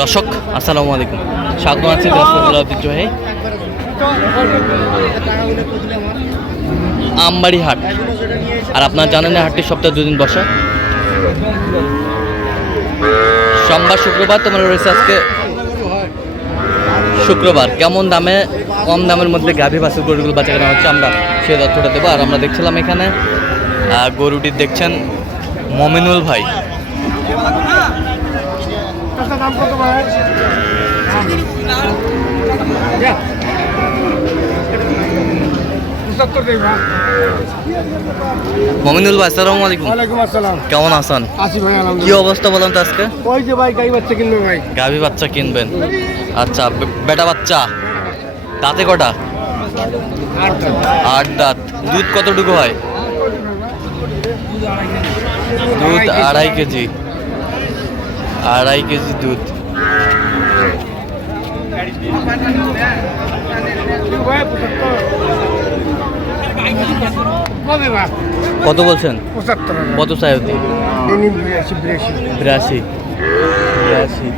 দর্শক, আসসালামু আলাইকুম। স্বাগত আছি দর্শকগুলো ঐতিহ্যবাহী আমবাড়ি হাট আর আপনারা জানেন হাটটি সপ্তাহে দুদিন বসে। সোমবার শুক্রবার তোমার রয়েছে আজকে শুক্রবার। কেমন দামে, কম দামের মধ্যে গাভী বাসের গরুগুলো বাঁচা কেনা হচ্ছে আমরা সেই তথ্যটা দেবো। আর আমরা দেখছিলাম এখানে গরুটি দেখছেন মমিনুল ভাই। দাম কত ভাই? মমিনুল ভাই আসসালামু আলাইকুম। ওয়ালাইকুম আসসালাম। কেমন আছেন? ভাই কি অবস্থা বলেন তো আজকে? ওই যে ভাই গাই বাচ্চা কিনবে ভাই। গাভী বাচ্চা কিনবেন। আচ্ছা বেটা বাচ্চা? দাঁতে কটা? আট দাঁত। দুধ কতটুকু হয়? দুধ আড়াই কেজি। আড়াই কেজি দুধ। কত বলছেন? কত দিনই বিরাশি বিরাশি। বিরাশি।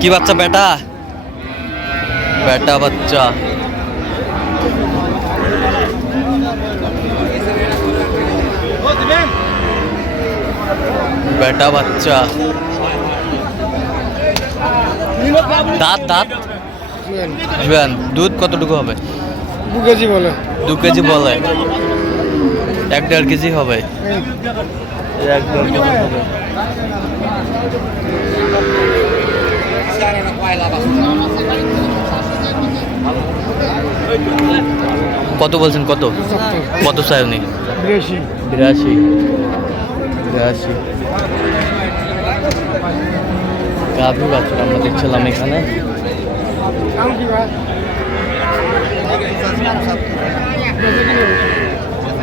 কি বাচ্চা বেটা? বেটা বাচ্চা। বেটা বাচ্চা। দাঁত দাঁত। জুয়ান দুধ কতটুকু হবে? দু কেজি বলে। দু কেজি বলে। এক দেড় কেজি হবে। এক দেড় কেজি হবে। কত বলছেন কত? কত চাই উনি? বিরাশি। বিরাশি। বিরাশি। গাভী বাছুর আমরা দেখছিলাম এখানে।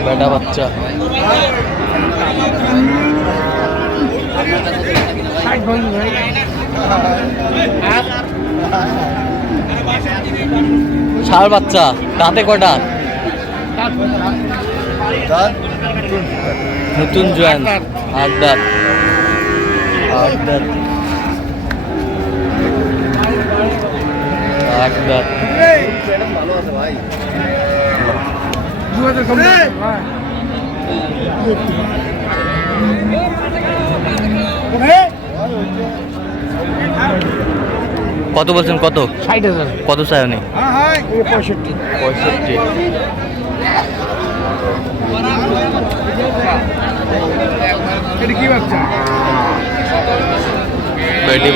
বেটা বাচ্চা। ষাট ষাড় বাচ্চা দাঁতে কটা নতুন জয়েন আট দাঁত। আট দাঁত। আট দাঁত। দু হাজার কম ভাই কত বলছেন কত? ষাট হাজার। কত চাই উনি পঁয়ষট্টি। পঁয়ষট্টি কি বাচ্চা? বেটি।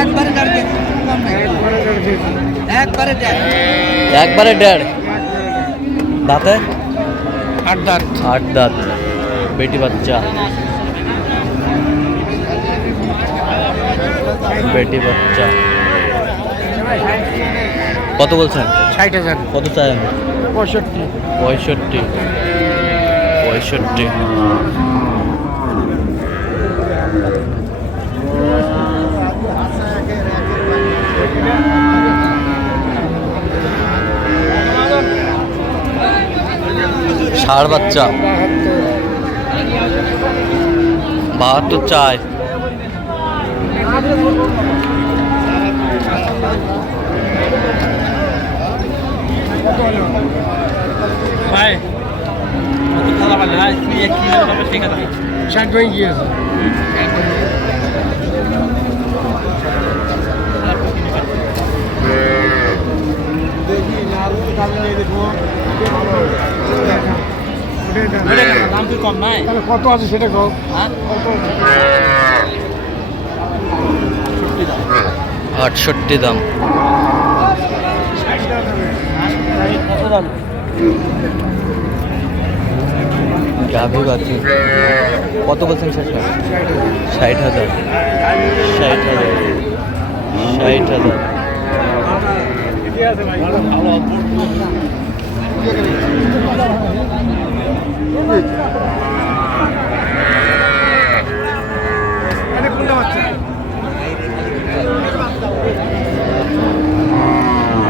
একবারে দেড় একবারে দেড় একবারে দেড় দাঁতে? আট দাঁত। আট দাঁত। বেটি বাচ্চা। বেটি বাচ্চা। কত বলছেন? ষাট হাজার। কত চাই পঁয়ষট্টি। পঁয়ষট্টি। পঁয়ষট্টি। ষাড় বাচ্চা। বাহাত্তর চাই। ভাই ষাট গিয়েছে কত আছে সেটা কম আটষট্টি দাম। গাভী বাতি। কত বলছেন সেটা ষাট হাজার। ষাট হাজার। ষাট হাজার।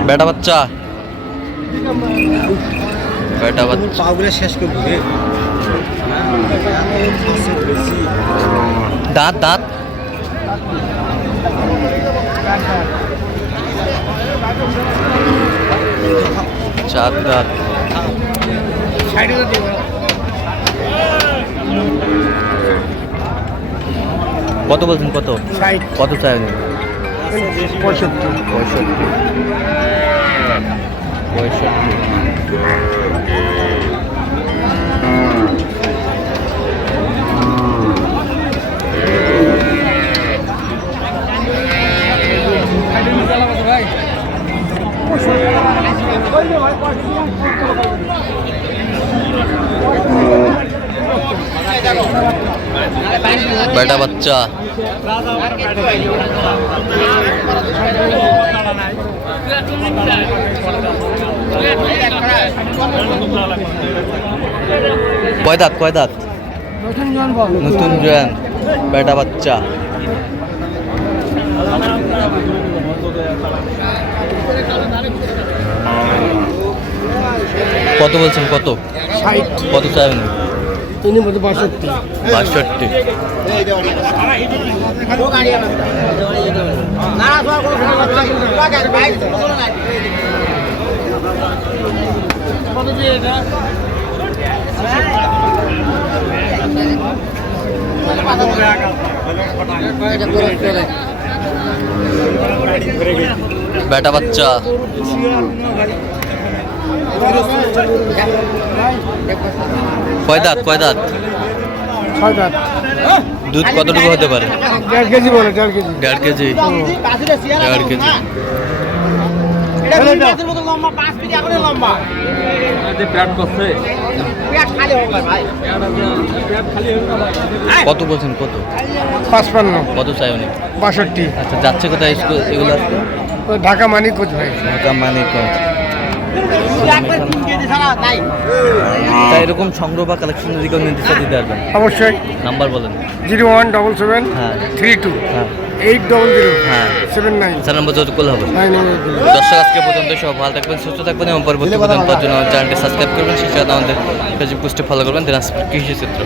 বেটা বাচ্চা। বেটা বাচ্চা। পাগুলো শেষ করব দাঁত দাঁত। চার দাঁত কত বলছেন? কত? কত চাই পঁয়ষট্টি। পঁয়ষট্টি। পঁয়ষট্টি। বেটা বাচ্চা। কয় দাঁত কয় দাঁত? নতুন জয়ান বেটা বাচ্চা। কত বলছেন কত? কত চাইবেন? তিনি মধ্যে বাষট্টি। বাষট্টি। বেটা বাচ্চা। কয় দাঁত কয় দাঁত ছয় দাঁত দুধ কতটুকু হতে পারে? দেড় কেজি বলে দেড় কেজি। দেড় কেজি। দেড় কেজি। কত বলছেন কত? পাঁচপান্ন। কত চাই উনি? বাষট্টি। আচ্ছা যাচ্ছে কোথায় এগুলো? ঢাকা মানিকগঞ্জ ভাই। ঢাকা মানিকগঞ্জ। তা এরকম সংগ্রহ বা কালেকশন যদি কেউ নির্দিষ্ট দিতে পারবেন। অবশ্যই। নাম্বার বলেন। জিরো ওয়ান ডবল সেভেন হ্যাঁ। থ্রি টু হ্যাঁ। এইট ডবল জিরো হ্যাঁ। সেভেন নাইন স্যার নাম্বার যত করলে হবে। দর্শক আজকে পর্যন্ত সব ভালো থাকবেন সুস্থ থাকবেন এবং পরবর্তী পর্যন্ত জন্য চ্যানেলটি সাবস্ক্রাইব করবেন। সেই সাথে আমাদের ফেসবুক পোস্টে ফলো করবেন। দিনাজপুর কৃষি চিত্র